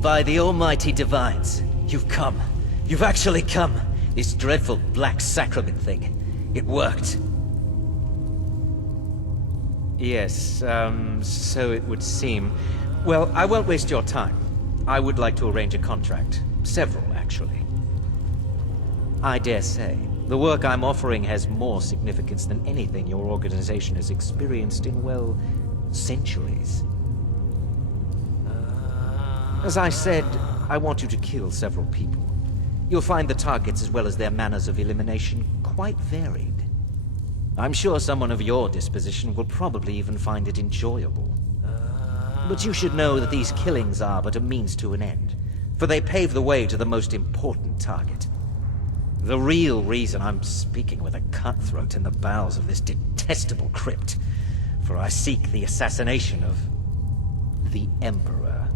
By the almighty divines, you've come. You've actually come. This dreadful black sacrament thing. It worked. Yes, so it would seem. Well, I won't waste your time. I would like to arrange a contract. Several, actually. I dare say, the work I'm offering has more significance than anything your organization has experienced in, well, centuries. As I said, I want you to kill several people. You'll find the targets as well as their manners of elimination quite varied. I'm sure someone of your disposition will probably even find it enjoyable. But you should know that these killings are but a means to an end, for they pave the way to the most important target. The real reason I'm speaking with a cutthroat in the bowels of this detestable crypt, for I seek the assassination of the Emperor.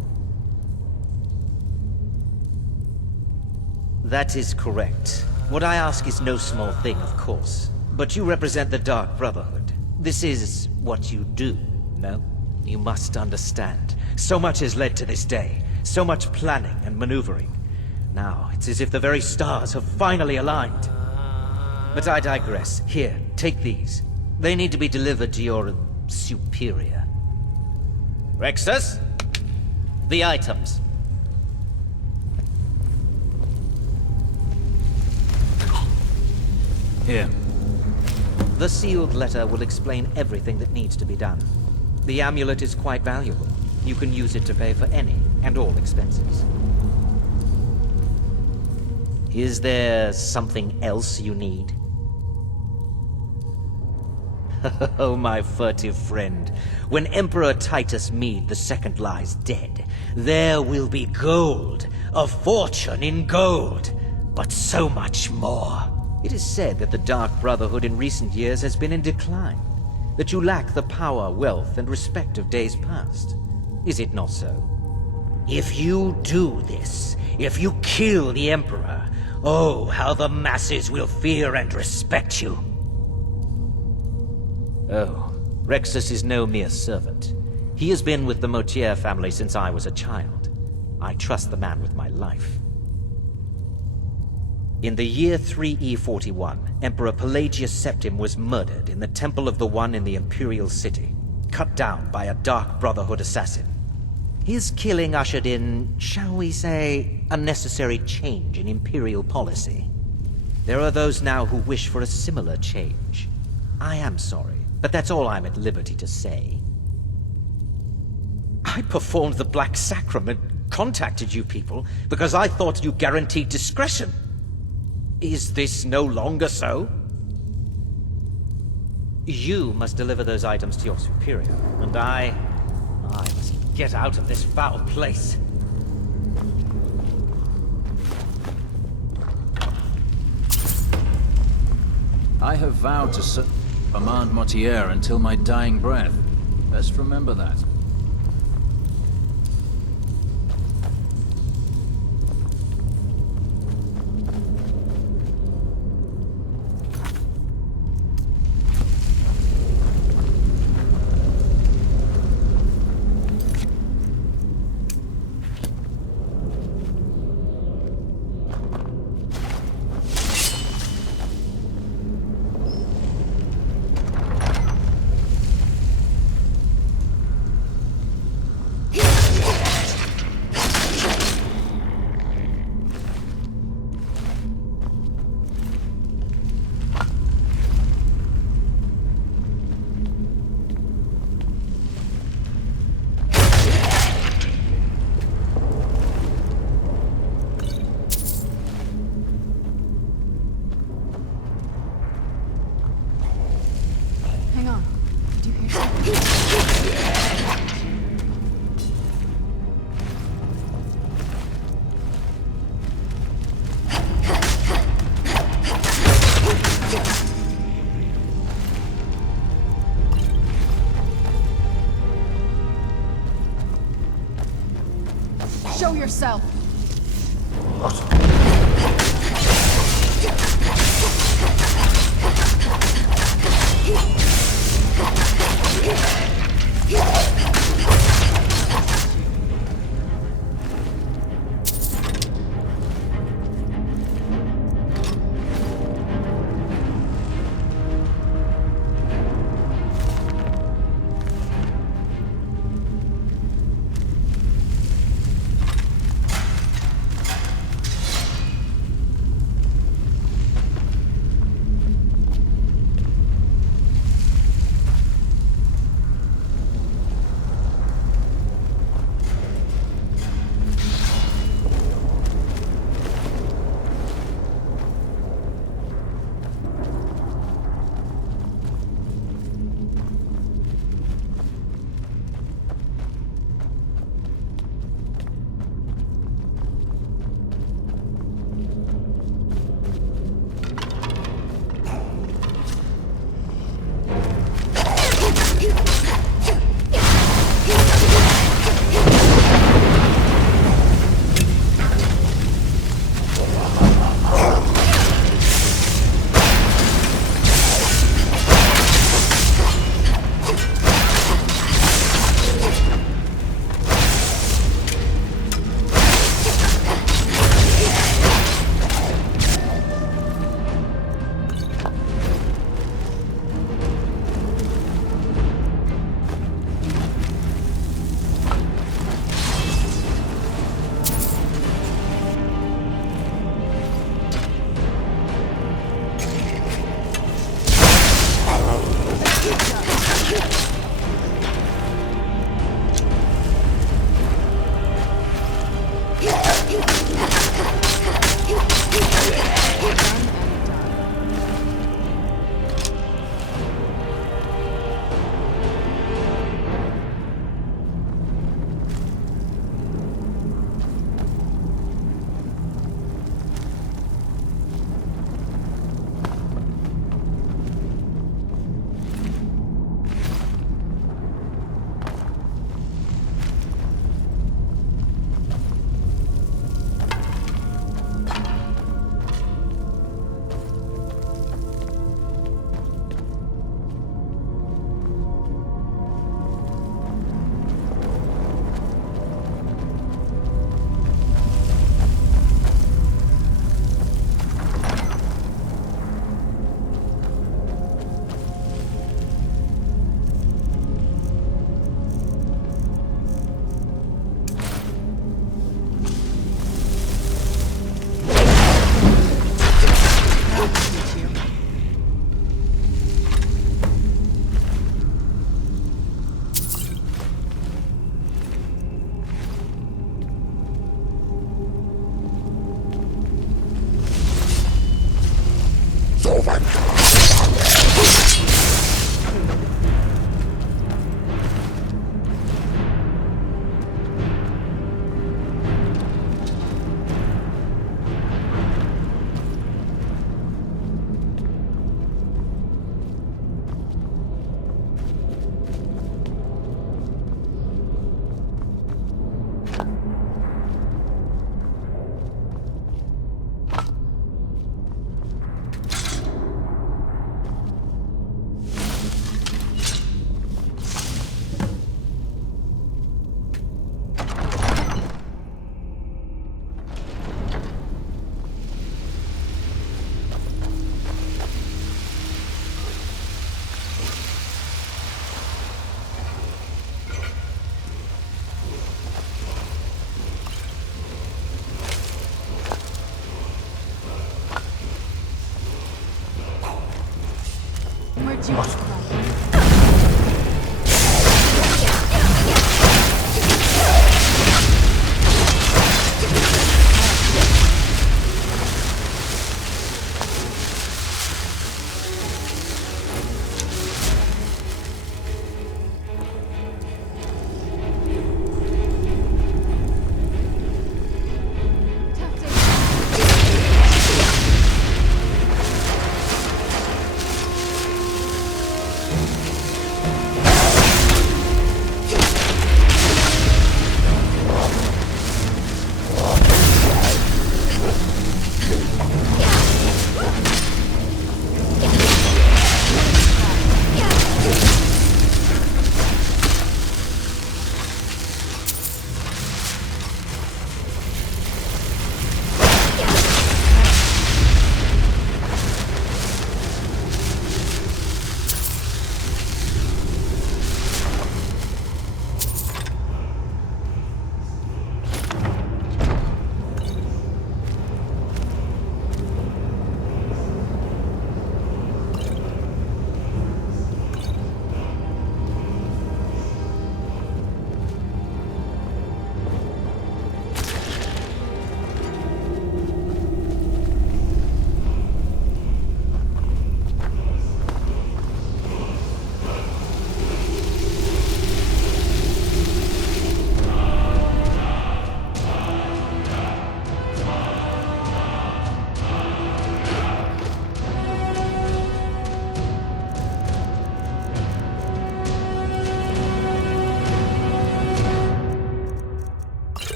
That is correct. What I ask is no small thing, of course. But you represent the Dark Brotherhood. This is what you do, no? You must understand. So much has led to this day. So much planning and maneuvering. Now, it's as if the very stars have finally aligned. But I digress. Here, take these. They need to be delivered to your superior. Rexus? The items. Here. The sealed letter will explain everything that needs to be done. The amulet is quite valuable. You can use it to pay for any and all expenses. Is there something else you need? Oh, my furtive friend. When Emperor Titus Mede II lies dead, there will be gold, a fortune in gold, but so much more. It is said that the Dark Brotherhood in recent years has been in decline, that you lack the power, wealth, and respect of days past. Is it not so? If you do this, if you kill the Emperor, oh, how the masses will fear and respect you. Oh, Rexus is no mere servant. He has been with the Motier family since I was a child. I trust the man with my life. In the year 3E41, Emperor Pelagius Septim was murdered in the Temple of the One in the Imperial City, cut down by a Dark Brotherhood assassin. His killing ushered in, shall we say, a necessary change in Imperial policy. There are those now who wish for a similar change. I am sorry, but that's all I'm at liberty to say. I performed the Black Sacrament, contacted you people, because I thought you guaranteed discretion. Is this no longer so? You must deliver those items to your superior, and I must get out of this foul place. I have vowed to serve Armand Motier until my dying breath. Best remember that. Hang on. Do you hear something? Show yourself!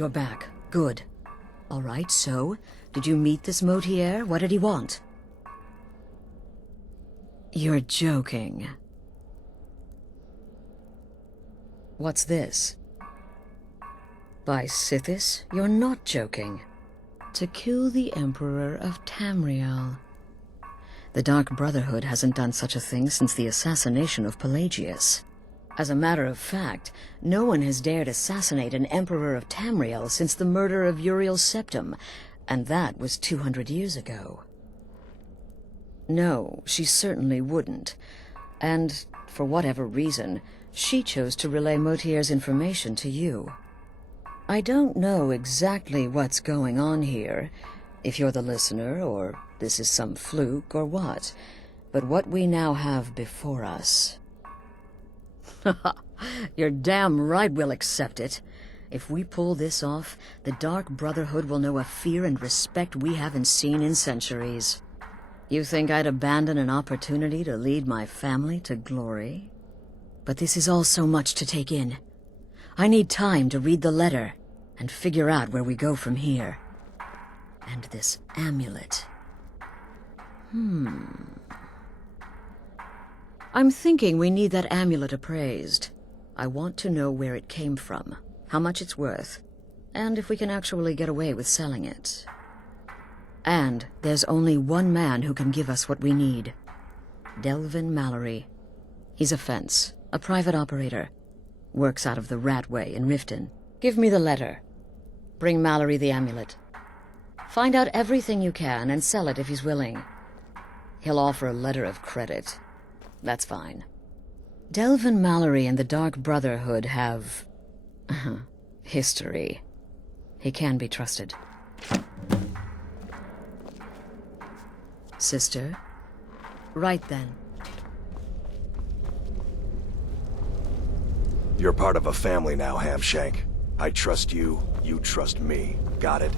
You're back. Good. All right, so, did you meet this Motier? What did he want? You're joking. What's this? By Sithis, you're not joking. To kill the Emperor of Tamriel. The Dark Brotherhood hasn't done such a thing since the assassination of Pelagius. As a matter of fact, no one has dared assassinate an emperor of Tamriel since the murder of Uriel Septim, and that was 200 years ago. No, she certainly wouldn't. And, for whatever reason, she chose to relay Motier's information to you. I don't know exactly what's going on here, if you're the listener, or this is some fluke, or what. But what we now have before us... You're damn right we'll accept it. If we pull this off, the Dark Brotherhood will know a fear and respect we haven't seen in centuries. You think I'd abandon an opportunity to lead my family to glory? But this is all so much to take in. I need time to read the letter and figure out where we go from here. And this amulet. I'm thinking we need that amulet appraised. I want to know where it came from, how much it's worth, and if we can actually get away with selling it. And there's only one man who can give us what we need. Delvin Mallory. He's a fence, a private operator. Works out of the Ratway in Riften. Give me the letter. Bring Mallory the amulet. Find out everything you can and sell it if he's willing. He'll offer a letter of credit. That's fine. Delvin Mallory and the Dark Brotherhood have... history. He can be trusted. Sister? Right then. You're part of a family now, Hamshank. I trust you, you trust me. Got it?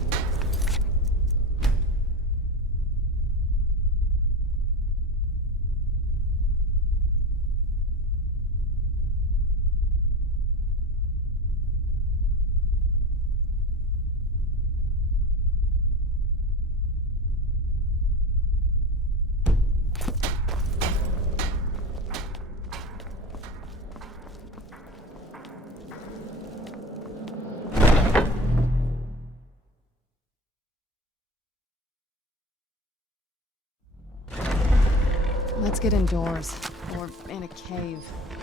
Let's get indoors. Or in a cave.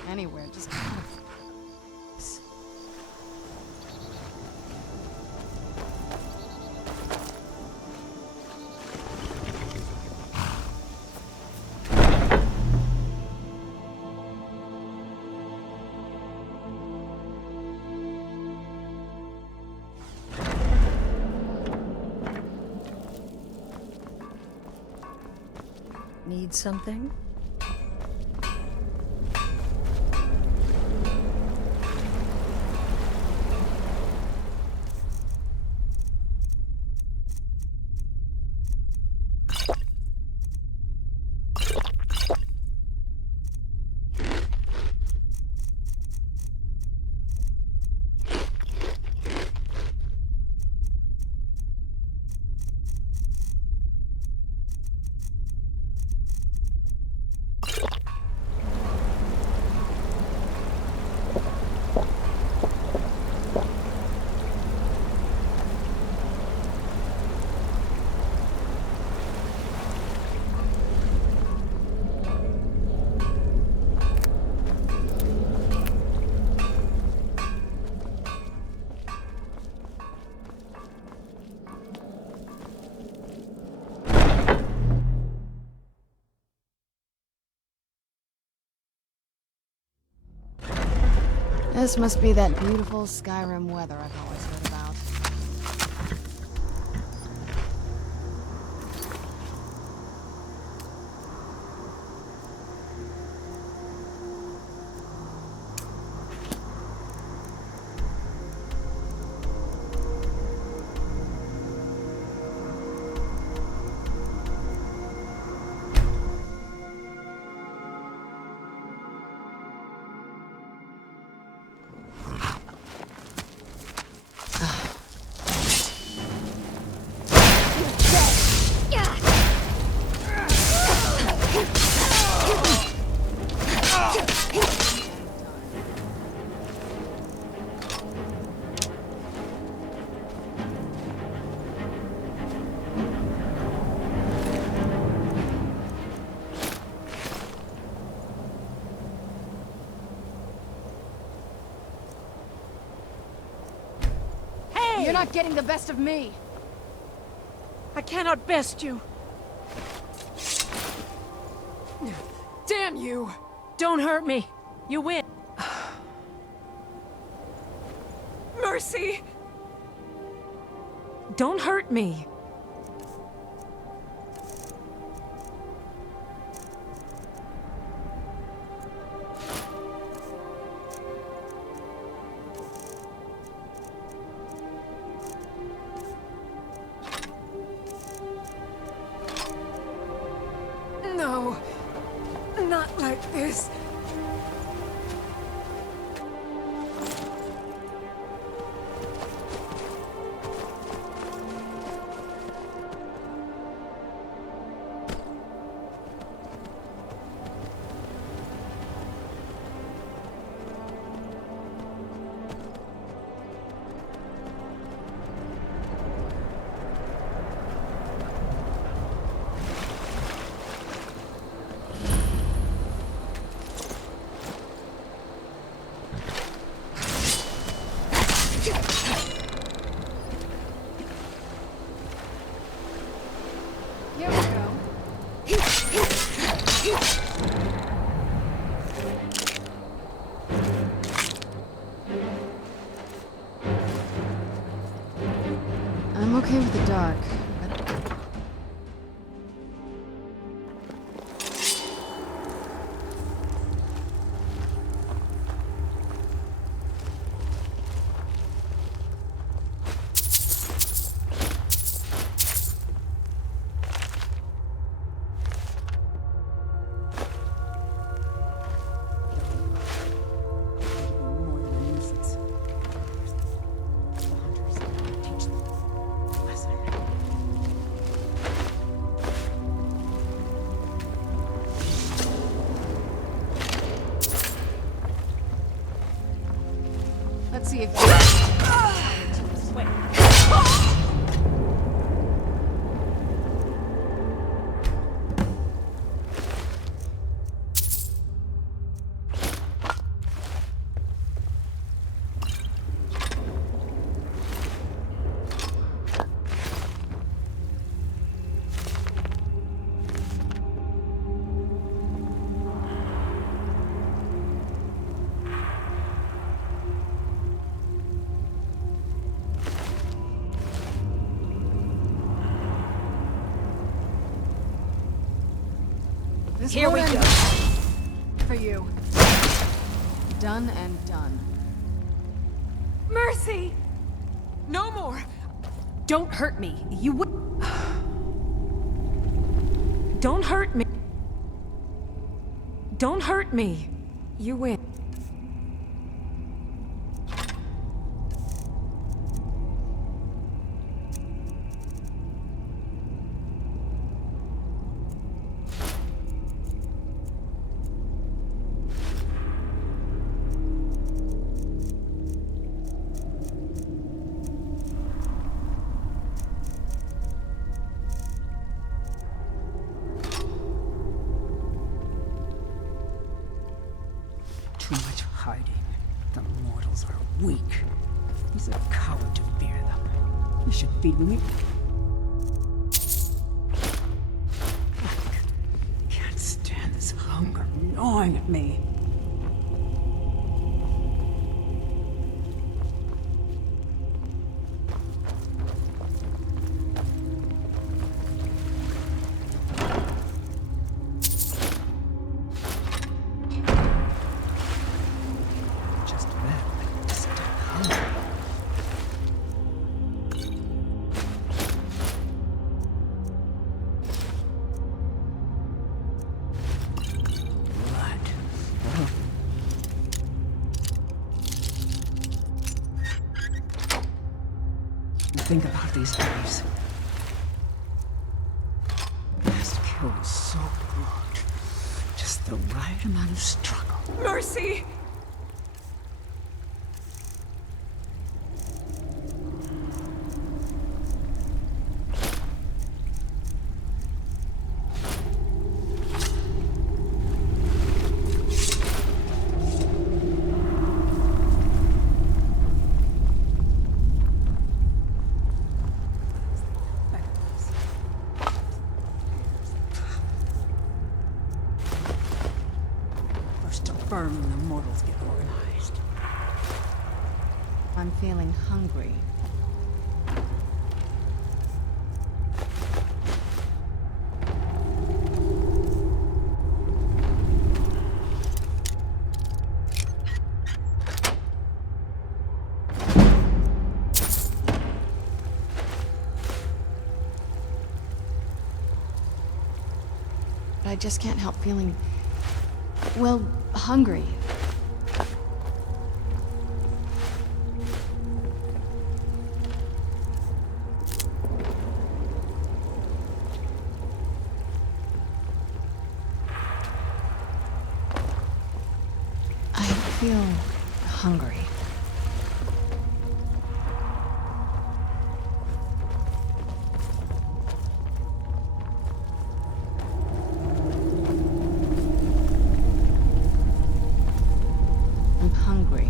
Anywhere, just... Need something? This must be that beautiful Skyrim weather I've always heard about. You're not getting the best of me! I cannot best you. Damn you! Don't hurt me. You win. Mercy! Don't hurt me. No, not like this. Here we go. I'm okay with the dark, but... more than a nuisance. Hunters, teach them a lesson. Let's see if this Here we won't go. end for you. Done and done. Mercy! No more! Don't hurt me. You would. Don't hurt me. Don't hurt me. You win. Too much hiding. The mortals are weak. He's a coward to fear them. You should feed me. Can't stand this hunger gnawing at me. Just barely stop hunger. Blood. Oh. Think about these days. Last kill was so good. Just the right amount of struggle. Mercy! confirm when the mortals get organized. I'm feeling hungry. But I just can't help feeling, well, hungry. I feel hungry. I'm hungry.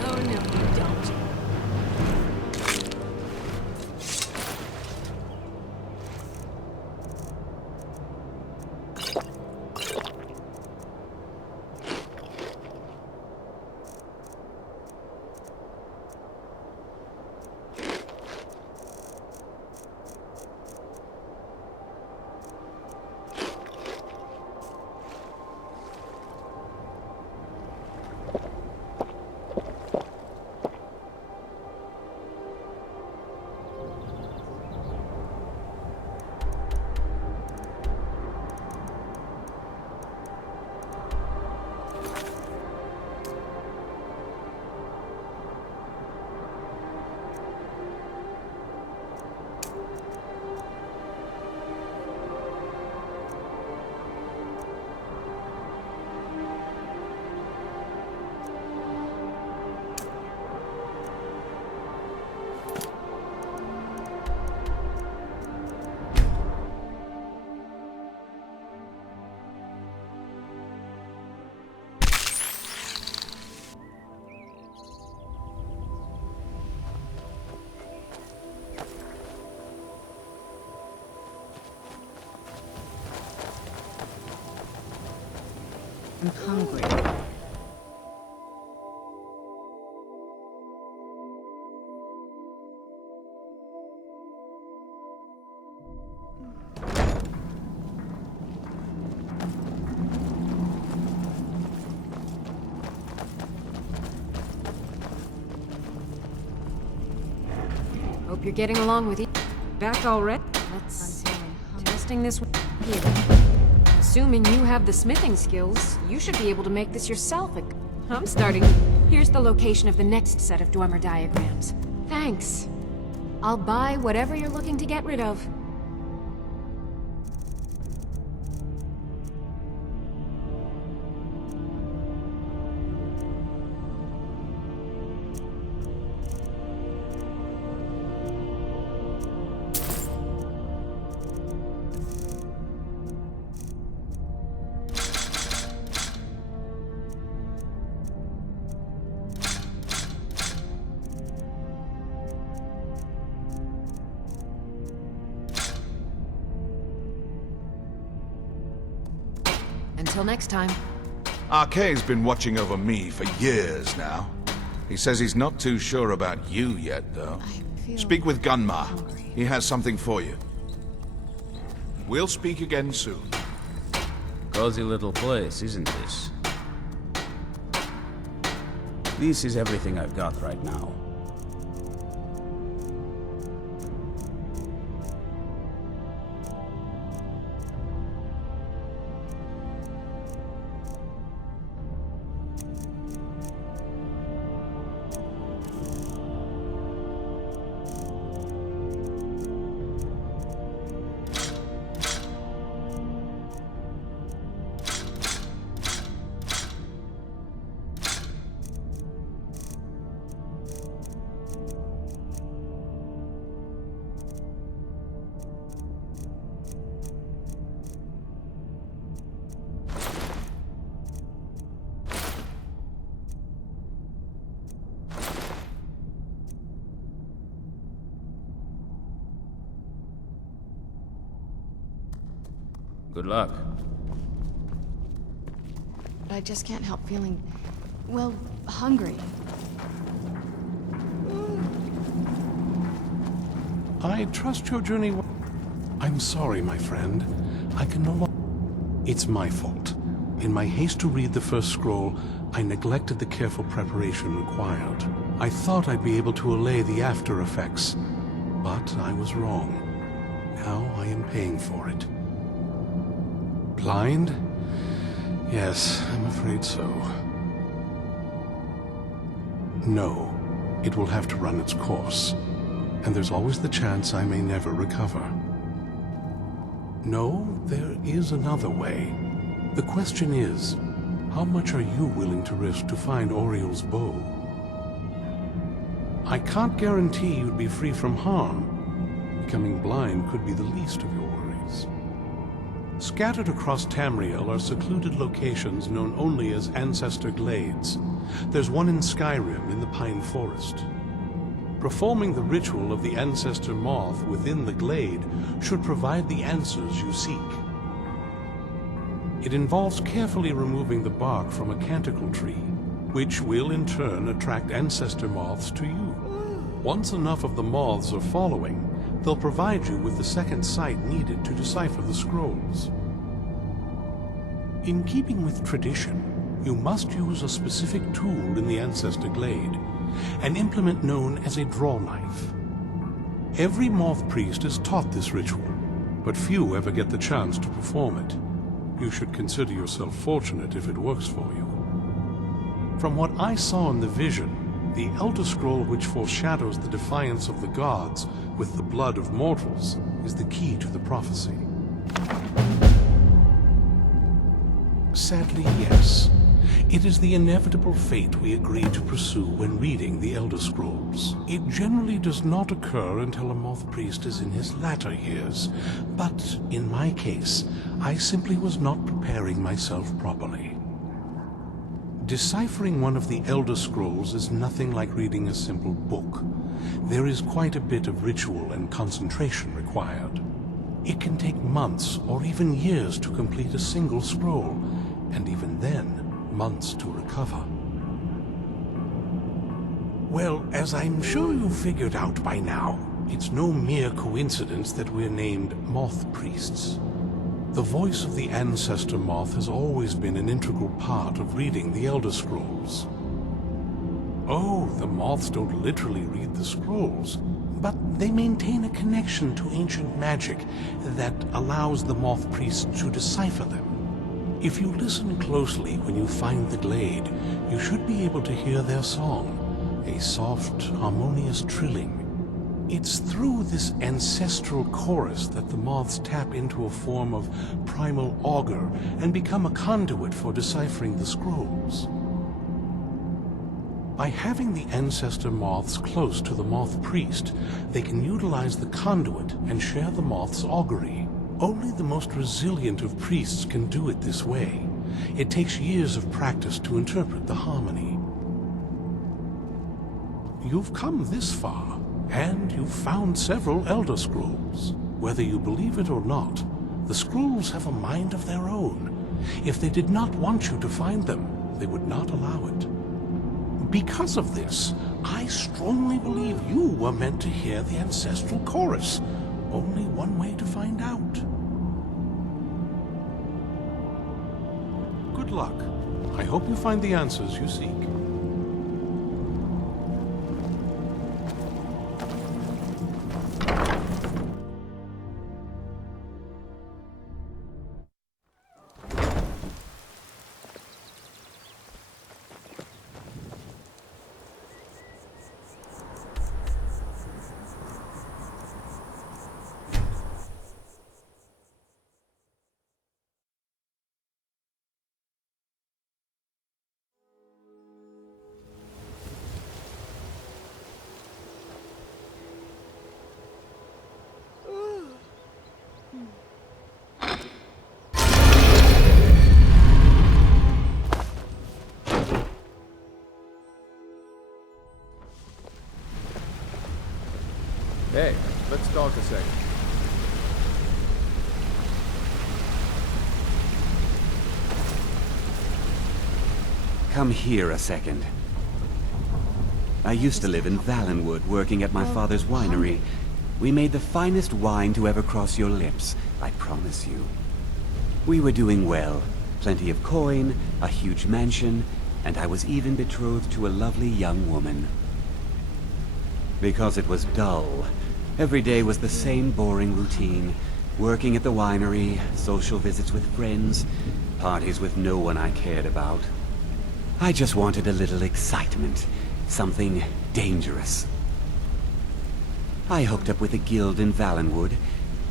Oh no, you don't. I'm hungry. Hope you're getting along with it. Back already? Let's testing this one here. Assuming you have the smithing skills, you should be able to make this yourself. I'm starting. Here's the location of the next set of Dwemer diagrams. Thanks. I'll buy whatever you're looking to get rid of. Until next time. Arkay's been watching over me for years now. He says he's not too sure about you yet, though. I feel Speak with Gunmar. hungry. He has something for you. We'll speak again soon. Cozy little place, isn't this? This is everything I've got right now. Good luck. But I just can't help feeling, well, hungry. I trust your journey. I'm sorry, my friend. I can no longer. It's my fault. In my haste to read the first scroll, I neglected the careful preparation required. I thought I'd be able to allay the after effects, but I was wrong. Now I am paying for it. Blind? Yes, I'm afraid so. No, it will have to run its course, and there's always the chance I may never recover. No, there is another way. The question is, how much are you willing to risk to find Oriel's bow? I can't guarantee you'd be free from harm. Becoming blind could be the least of your worries. Scattered across Tamriel are secluded locations known only as Ancestor Glades. There's one in Skyrim in the Pine Forest. Performing the ritual of the Ancestor Moth within the glade should provide the answers you seek. It involves carefully removing the bark from a canticle tree, which will in turn attract ancestor moths to you. Once enough of the moths are following, they'll provide you with the second sight needed to decipher the scrolls. In keeping with tradition, you must use a specific tool in the Ancestor Glade, an implement known as a draw knife. Every moth priest is taught this ritual, but few ever get the chance to perform it. You should consider yourself fortunate if it works for you. From what I saw in the vision, the Elder Scroll which foreshadows the defiance of the gods with the blood of mortals is the key to the prophecy. Sadly, yes. It is the inevitable fate we agree to pursue when reading the Elder Scrolls. It generally does not occur until a moth priest is in his latter years, but in my case, I simply was not preparing myself properly. Deciphering one of the Elder Scrolls is nothing like reading a simple book. There is quite a bit of ritual and concentration required. It can take months or even years to complete a single scroll, and even then, months to recover. Well, as I'm sure you've figured out by now, it's no mere coincidence that we're named Moth Priests. The voice of the Ancestor Moth has always been an integral part of reading the Elder Scrolls. Oh, the moths don't literally read the scrolls, but they maintain a connection to ancient magic that allows the Moth Priests to decipher them. If you listen closely when you find the glade, you should be able to hear their song, a soft, harmonious trilling. It's through this ancestral chorus that the moths tap into a form of primal augur and become a conduit for deciphering the scrolls. By having the ancestor moths close to the moth priest, they can utilize the conduit and share the moth's augury. Only the most resilient of priests can do it this way. It takes years of practice to interpret the harmony. You've come this far, and you've found several Elder Scrolls. Whether you believe it or not, the scrolls have a mind of their own. If they did not want you to find them, they would not allow it. Because of this, I strongly believe you were meant to hear the ancestral chorus. Only one way to find out. Good luck. I hope you find the answers you seek. Come here a second. I used to live in Valenwood, working at my father's winery. We made the finest wine to ever cross your lips, I promise you. We were doing well. Plenty of coin, a huge mansion, and I was even betrothed to a lovely young woman. Because it was dull. Every day was the same boring routine. Working at the winery, social visits with friends, parties with no one I cared about. I just wanted a little excitement. Something dangerous. I hooked up with a guild in Valenwood.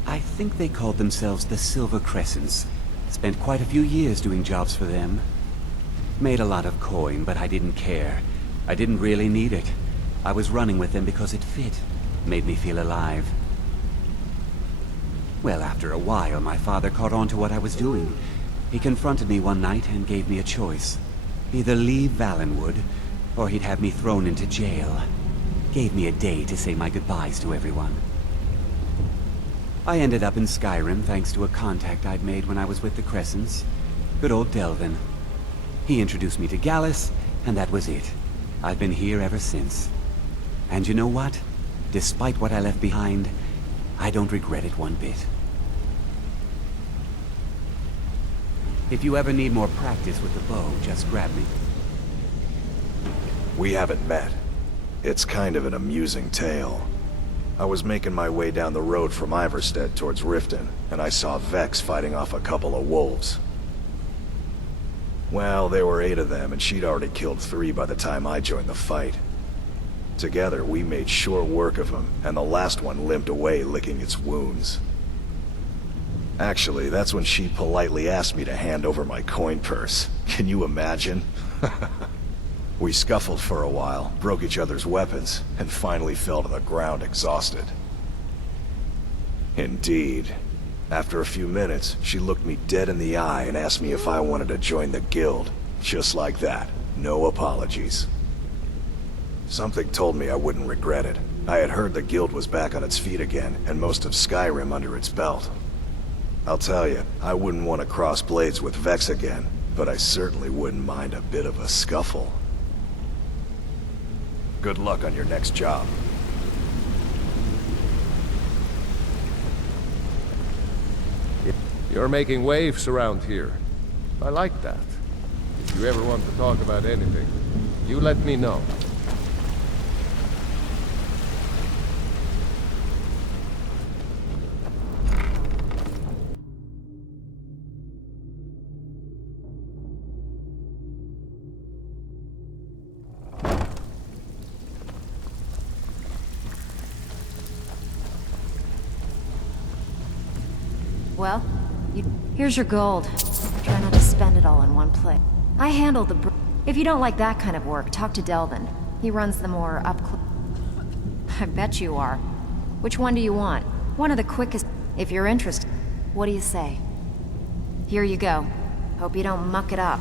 I think they called themselves the Silver Crescents. Spent quite a few years doing jobs for them. Made a lot of coin, but I didn't care. I didn't really need it. I was running with them because it fit. Made me feel alive. Well, after a while, my father caught on to what I was doing. He confronted me one night and gave me a choice. Either leave Valenwood, or he'd have me thrown into jail. Gave me a day to say my goodbyes to everyone. I ended up in Skyrim thanks to a contact I'd made when I was with the Crescents. Good old Delvin. He introduced me to Gallus, and that was it. I've been here ever since. And you know what? Despite what I left behind, I don't regret it one bit. If you ever need more practice with the bow, just grab me. We haven't met. It's kind of an amusing tale. I was making my way down the road from Iverstead towards Riften, and I saw Vex fighting off a couple of wolves. Well, there were 8 of them, and she'd already killed 3 by the time I joined the fight. Together, we made short work of him, and the last one limped away licking its wounds. Actually, that's when she politely asked me to hand over my coin purse. Can you imagine? We scuffled for a while, broke each other's weapons, and finally fell to the ground exhausted. Indeed. After a few minutes, she looked me dead in the eye and asked me if I wanted to join the guild. Just like that. No apologies. Something told me I wouldn't regret it. I had heard the guild was back on its feet again, and most of Skyrim under its belt. I'll tell you, I wouldn't want to cross blades with Vex again, but I certainly wouldn't mind a bit of a scuffle. Good luck on your next job. You're making waves around here. I like that. If you ever want to talk about anything, you let me know. Well, here's your gold. Try not to spend it all in one place. I handle the If you don't like that kind of work, talk to Delvin. He runs the more up-close... I bet you are. Which one do you want? One of the quickest... If you're interested. What do you say? Here you go. Hope you don't muck it up.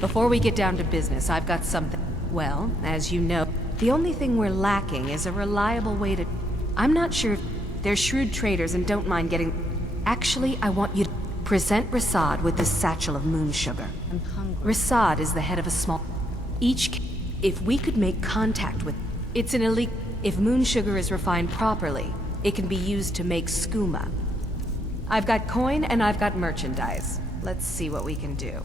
Before we get down to business, I've got something... Well, as you know, the only thing we're lacking is a reliable way to... I'm not sure if they're shrewd traders and don't mind getting... Actually, I want you to present Rasad with this satchel of moon sugar. I'm hungry. Rasad is the head of a small... If we could make contact with... It's an elite... If moon sugar is refined properly, it can be used to make skooma. I've got coin and I've got merchandise. Let's see what we can do.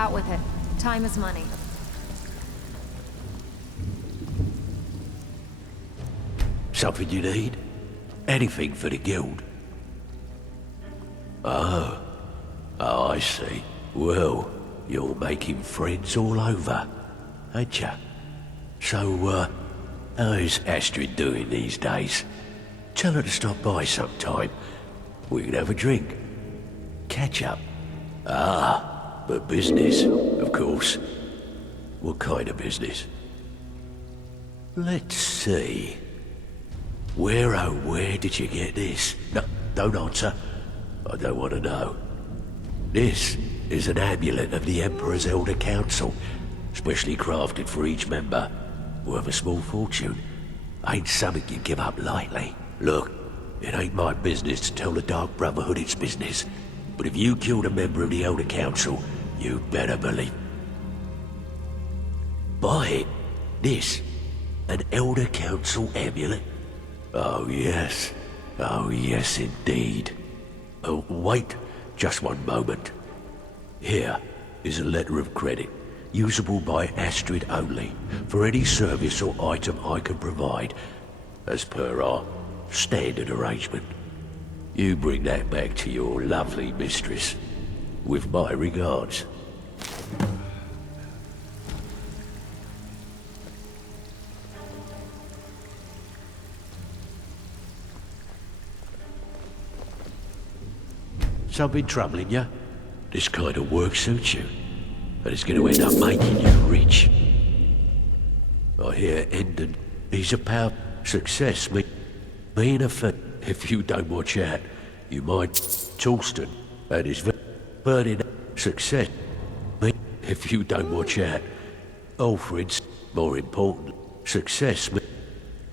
Out with it. Time is money. Something you need? Anything for the guild? Oh. Oh, I see. Well, you're making friends all over, ain't ya? So, how's Astrid doing these days? Tell her to stop by sometime. We can have a drink. Catch up. Ah, but business, of course. What kind of business? Let's see. Where, oh, where did you get this? No, don't answer. I don't want to know. This is an amulet of the Emperor's Elder Council, specially crafted for each member, worth a small fortune. Ain't something you give up lightly. Look, it ain't my business to tell the Dark Brotherhood its business, but if you killed a member of the Elder Council, you'd better believe. Buy it. This, an Elder Council amulet? Oh yes. Oh yes indeed. Oh, wait just one moment. Here is a letter of credit, usable by Astrid only, for any service or item I can provide, as per our standard arrangement. You bring that back to your lovely mistress, with my regards. Something troubling you? This kind of work suits you, and it's going to end up making you rich. I hear Endon, he's a power success, being a if you don't watch out, you might Torsten, and his burning success, if you don't watch out. Alfred's more important success,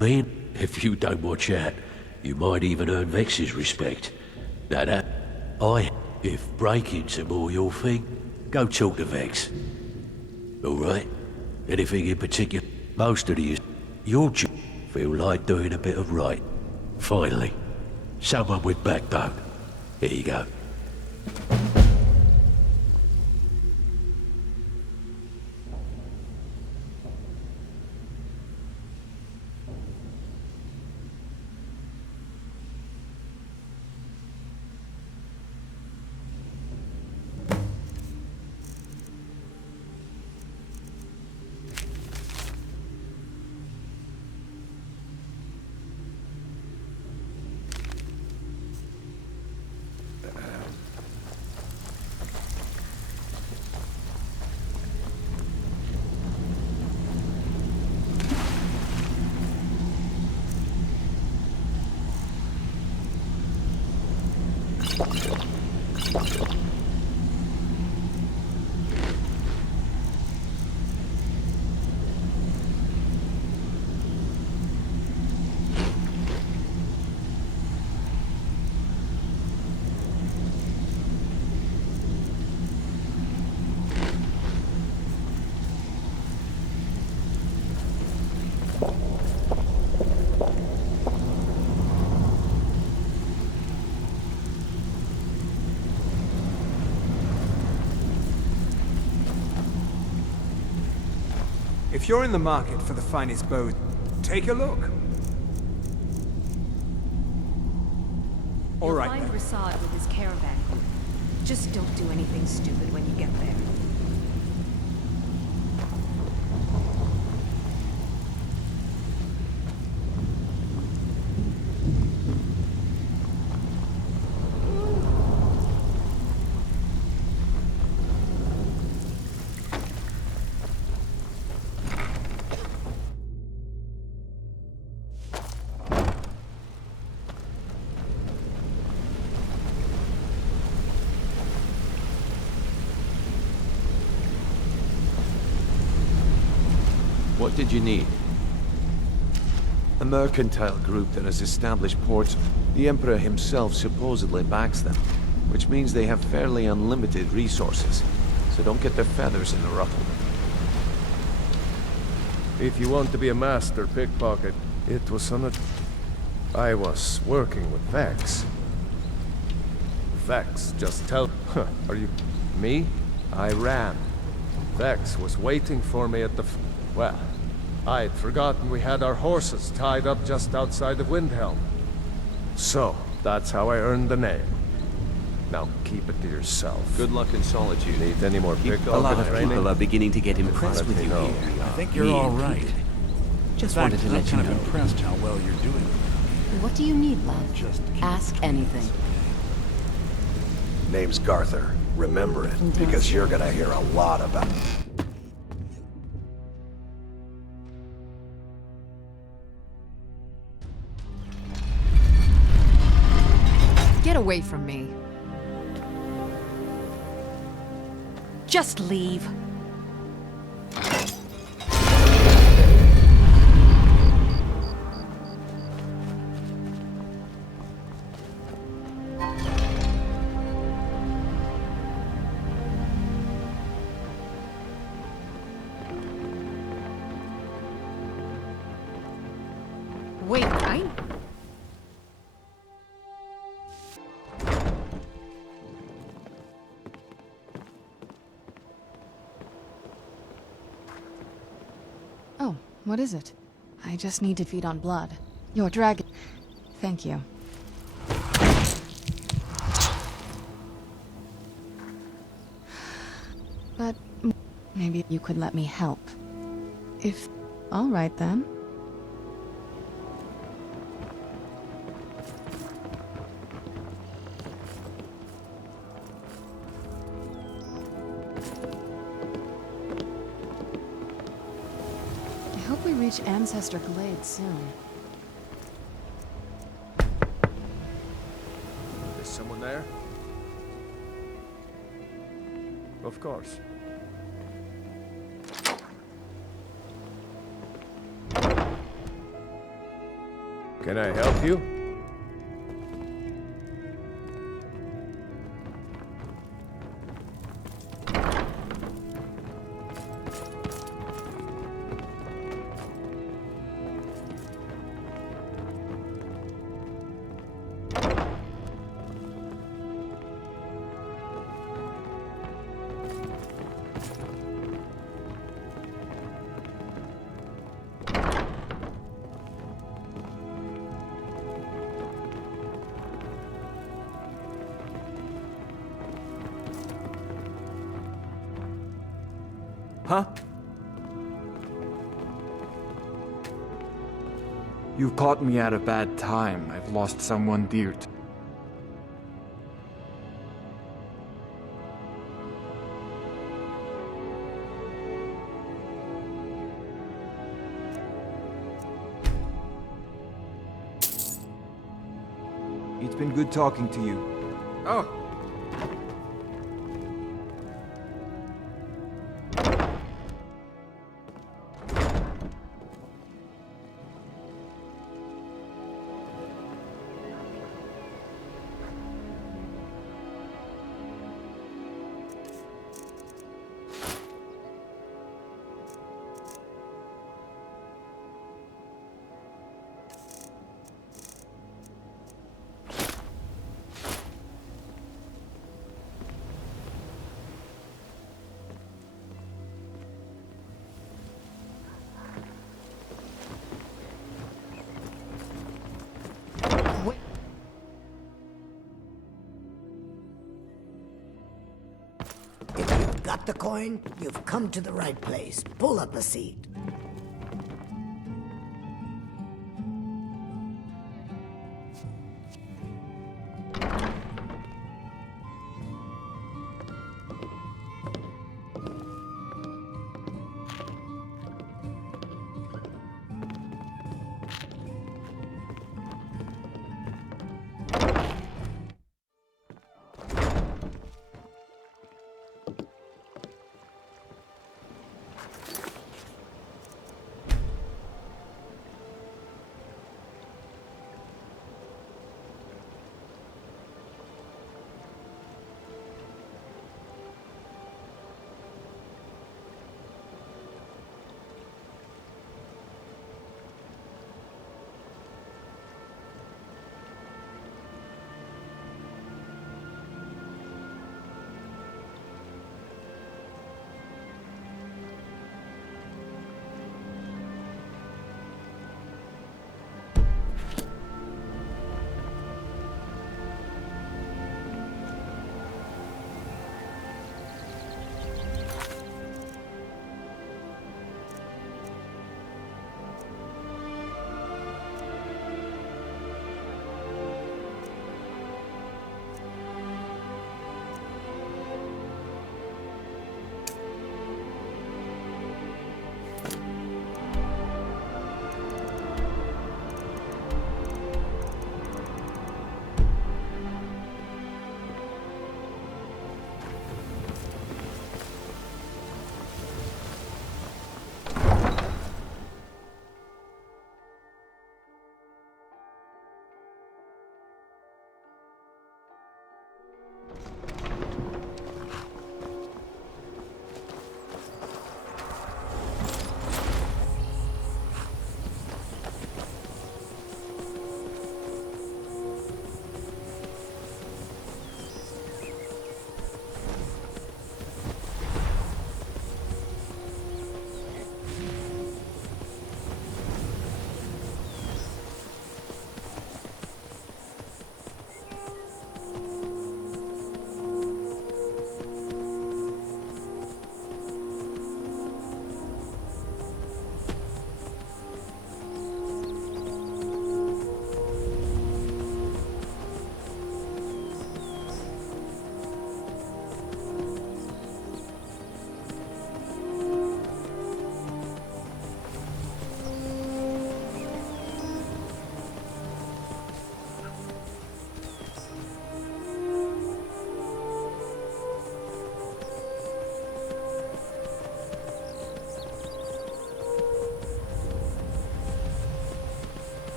being if you don't watch out, you might even earn Vex's respect. Now that if break-ins are more your thing, go talk to Vex. Alright? Anything in particular? Most of these, you'll feel like doing a bit of right. Finally, someone with backbone. Here you go. If you're in the market for the finest bows, take a look. All right. You'll find Rasad with his caravan. Just don't do anything stupid when you get there. What did you need? A mercantile group that has established ports. The Emperor himself supposedly backs them, which means they have fairly unlimited resources, so don't get their feathers in a ruffle. If you want to be a master pickpocket, it was on a... I was working with Vex. Vex, just tell... Are you... me? I ran. Vex was waiting for me at the well, I'd forgotten we had our horses tied up just outside of Windhelm. So, that's how I earned the name. Now keep it to yourself. Good luck in solitude. Need any more pickup A lot and of training? people are beginning to get impressed Let with me you know. here. I think you're Me all included. right. Just In wanted fact, to I'm let you kind know. of impressed how well you're doing. What do you need, love? Ask anything. Name's Garther. Remember it, because you're gonna hear a lot about it. Get away from me. Just leave. Wait, Oh, what is it? I just need to feed on blood. Your dragon. Thank you. But maybe you could let me help. If... All right then. I hope we reach Ancestor Glade soon. Is someone there? Of course. Can I help you? Huh? You caught me at a bad time. I've lost someone dear to... It's been good talking to you. Oh, If you've got the coin, you've come to the right place. Pull up a seat.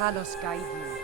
Talos guide you.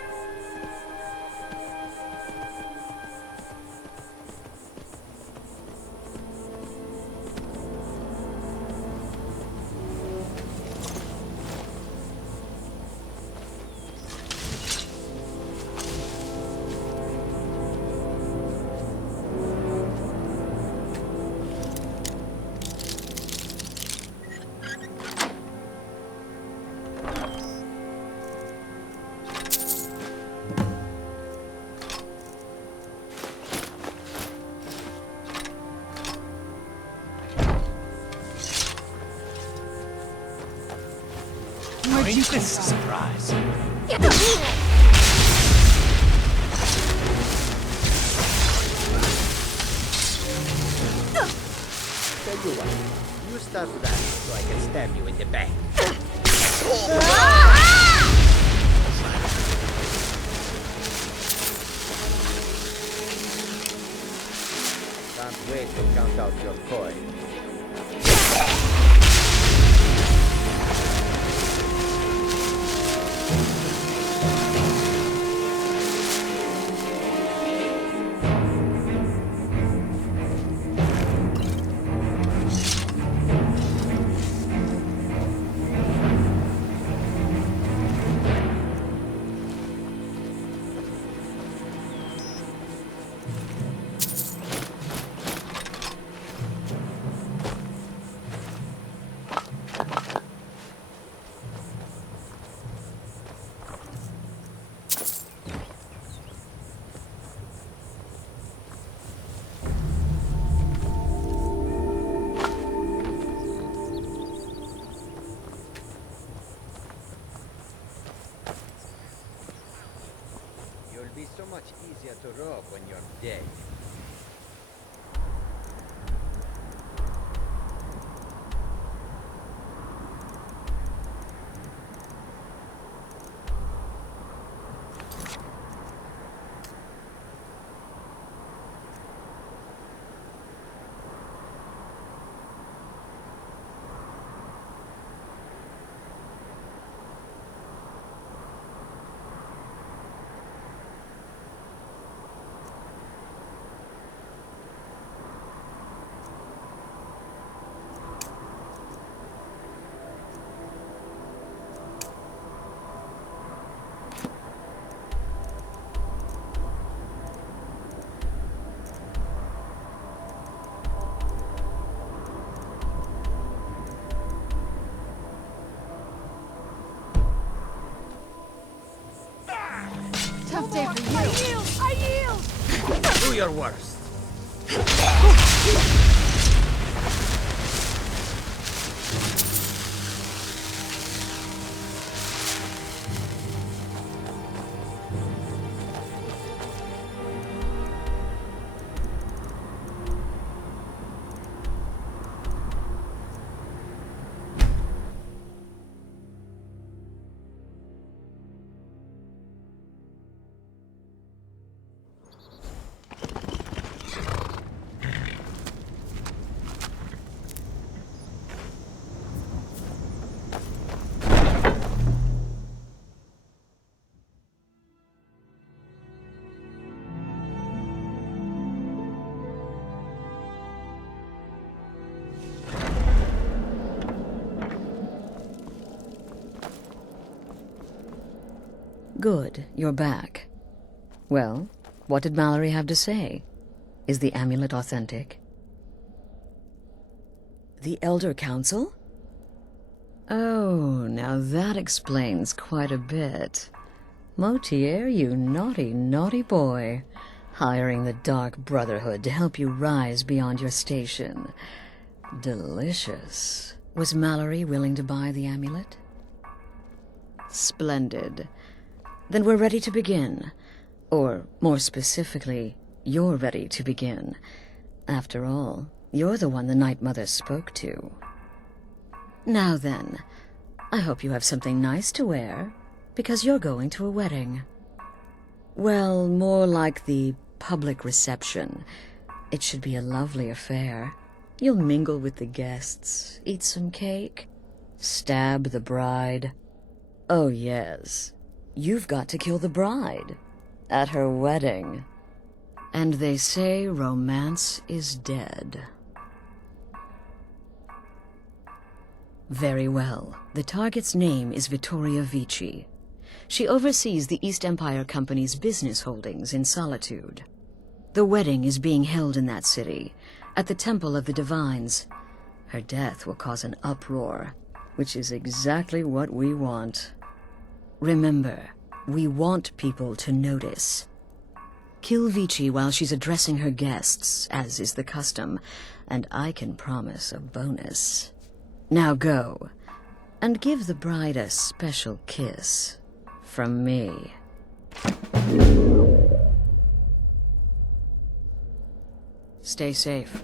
This is a surprise. Tell you what, you start running so I can stab you in the back. Can't wait to count out your coin. Be so much easier to rob when you're dead. Tough day for you. I yield! Do your worst. Good, you're back. Well, what did Mallory have to say? Is the amulet authentic? The Elder Council? Oh, now that explains quite a bit. Motier, you naughty, naughty boy. Hiring the Dark Brotherhood to help you rise beyond your station. Delicious. Was Mallory willing to buy the amulet? Splendid. Then we're ready to begin. Or, more specifically, you're ready to begin. After all, you're the one the Night Mother spoke to. Now then, I hope you have something nice to wear, because you're going to a wedding. Well, more like the public reception. It should be a lovely affair. You'll mingle with the guests, eat some cake, stab the bride. Oh yes, You've got to kill the bride. At her wedding. And they say romance is dead. Very well. The target's name is Vittoria Vici. She oversees the East Empire Company's business holdings in Solitude. The wedding is being held in that city, at the Temple of the Divines. Her death will cause an uproar, which is exactly what we want. Remember, we want people to notice. Kill Vici while she's addressing her guests, as is the custom, and I can promise a bonus. Now go, and give the bride a special kiss. From me. Stay safe.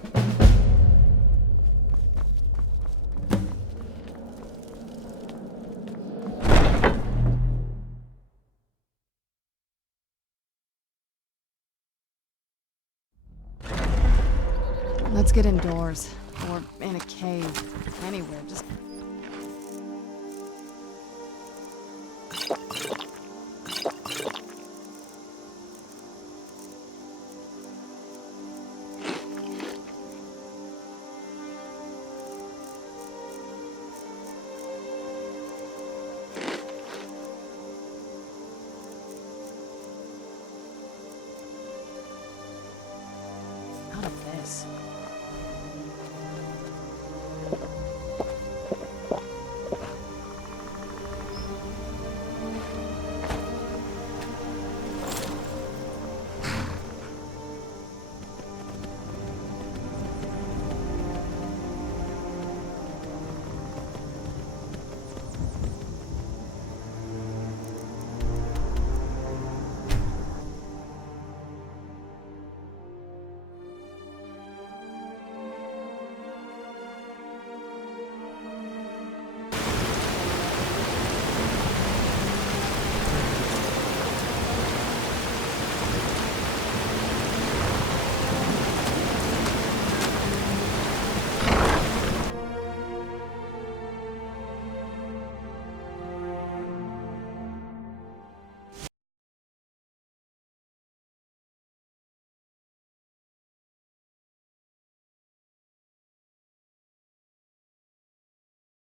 Let's get indoors. Or in a cave. Anywhere, just